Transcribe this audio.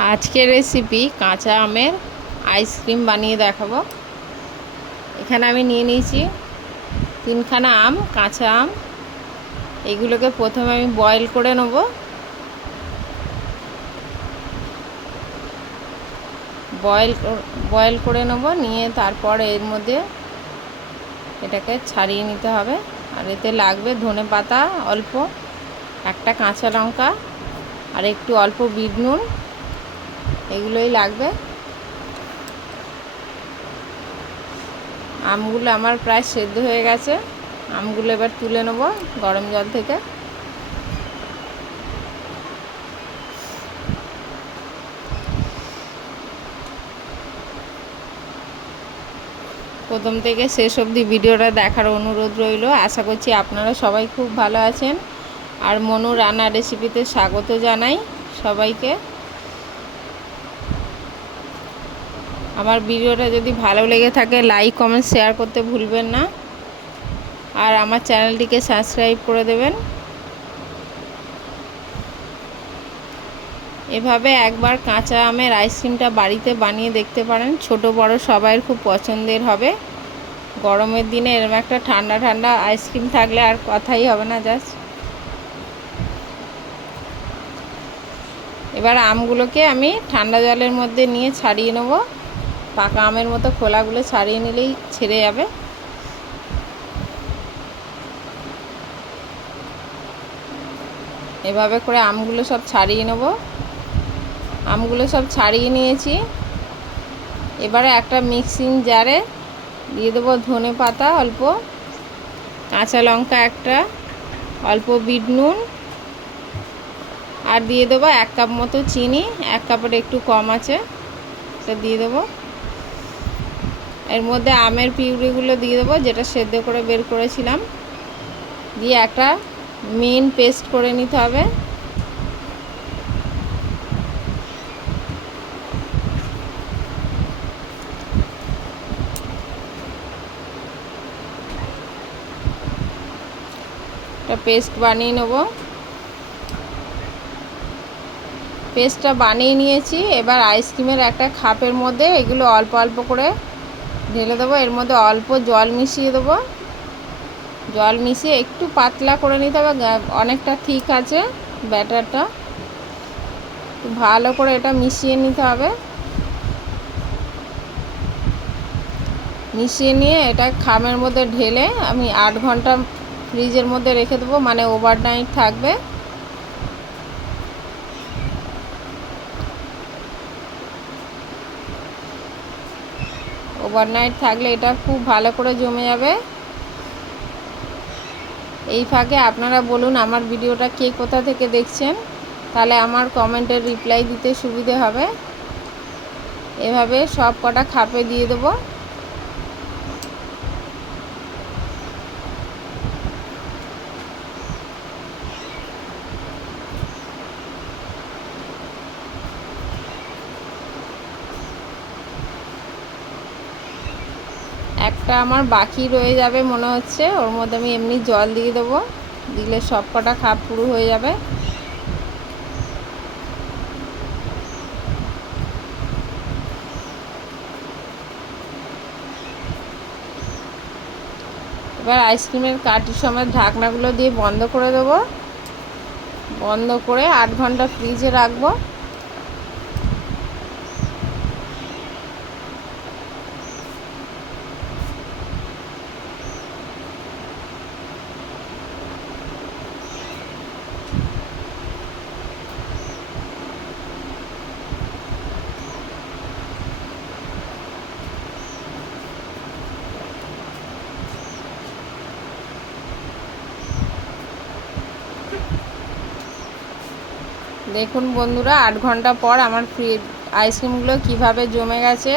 আজকের রেসিপি কাঁচা আমের আইসক্রিম বানিয়ে দেখাবো। এখানে আমি নিয়ে নিয়েছি 3খানা আম, কাঁচা আম। এগুলোকে প্রথমে আমি বয়েল করে নেব। বয়েল করে নেব, নিয়ে তারপর এর মধ্যে এটাকে ছাড়িয়ে নিতে হবে। আর এতে লাগবে ধনেপাতা অল্প, একটা কাঁচা লঙ্কা, আর একটু অল্প বিট নুন, এগুলোই লাগবে। আমগুলো আমার প্রায় সেদ্ধ হয়ে গেছে। আমগুলো এবার তুলে নেব গরম জল থেকে। প্রথম থেকে শেষ অবধি ভিডিওটা দেখার অনুরোধ রইল। আশা করছি আপনারা সবাই খুব ভালো আছেন। আর মনু রান্না রেসিপিতে স্বাগত জানাই সবাইকে। আমার ভিডিওটা যদি ভালো লেগে থাকে লাইক কমেন্ট শেয়ার করতে ভুলবেন না। আর আমার চ্যানেলটিকে সাবস্ক্রাইব করে দেবেন। এভাবে একবার কাঁচা আমের আইসক্রিমটা বাড়িতে বানিয়ে দেখতে পারেন। ছোট বড় সবাই খুব পছন্দের হবে। গরমের দিনে এরকম একটা ঠান্ডা ঠান্ডা আইসক্রিম থাকলে আর কথাই হবে না। জাস্ট এবার আমগুলোকে আমি ঠান্ডা জলের মধ্যে নিয়ে ছাড়িয়ে নেব। পাকা আমের মতো খোলাগুলো ছাড়িয়ে নিলেই ছেড়ে যাবে। এভাবে করে আমগুলো সব ছাড়িয়ে নেব। আমগুলো সব ছাড়িয়ে নিয়েছি। এবারে একটা মিক্সিং জারে দিয়ে দেবো ধনেপাতা অল্প, কাঁচা লঙ্কা একটা, অল্প বিট নুন, আর দিয়ে দেবো 1 কাপ মতো চিনি। 1 কাপের একটু কম আছে, সেটা দিয়ে দেবো। এর মধ্যে আমের পিউরিগুলো দিয়ে দেবো, যেটা সেদ্ধ করে বের করেছিলাম। দিয়ে একটা মিহিন পেস্ট করে নিতে হবে। একটা পেস্ট বানিয়ে নেব। পেস্টটা বানিয়ে নিয়েছি। এবার আইসক্রিমের একটা কাপের মধ্যে এগুলো অল্প অল্প করে ঢেলে দেবো। এর মধ্যে অল্প জল মিশিয়ে দেবো। জল মিশিয়ে একটু পাতলা করে নিতে হবে, অনেকটা ঠিক আছে ব্যাটারটা। ভালো করে এটা মিশিয়ে নিতে হবে। মিশিয়ে নিয়ে এটা খামের মধ্যে ঢেলে আমি 8 ঘন্টা ফ্রিজের মধ্যে রেখে দেবো, মানে ওভারনাইট থাকবে। ওভারনাইট থাকলে এটা খুব ভালো করে জমে যাবে। এই ফাঁকে আপনারা বলুন আমার ভিডিওটা কে কোথা থেকে দেখছেন, তাহলে আমার কমেন্টের রিপ্লাই দিতে সুবিধে হবে। এভাবে সব কটা খাপে দিয়ে দেবো। একটা আমার বাকি রয়ে যাবে মনে হচ্ছে, ওর মধ্যে আমি এমনি জল দিয়ে দেবো। দিলে সব কটা খাপ পুরো হয়ে যাবে। এবার আইসক্রিমের কাঠির সময় ঢাকনাগুলো দিয়ে বন্ধ করে দেবো। বন্ধ করে 8 ঘন্টা ফ্রিজে রাখবো। দেখুন বন্ধুরা, 8 ঘন্টা পর আমার আইসক্রিমগুলো কিভাবে জমে গেছে।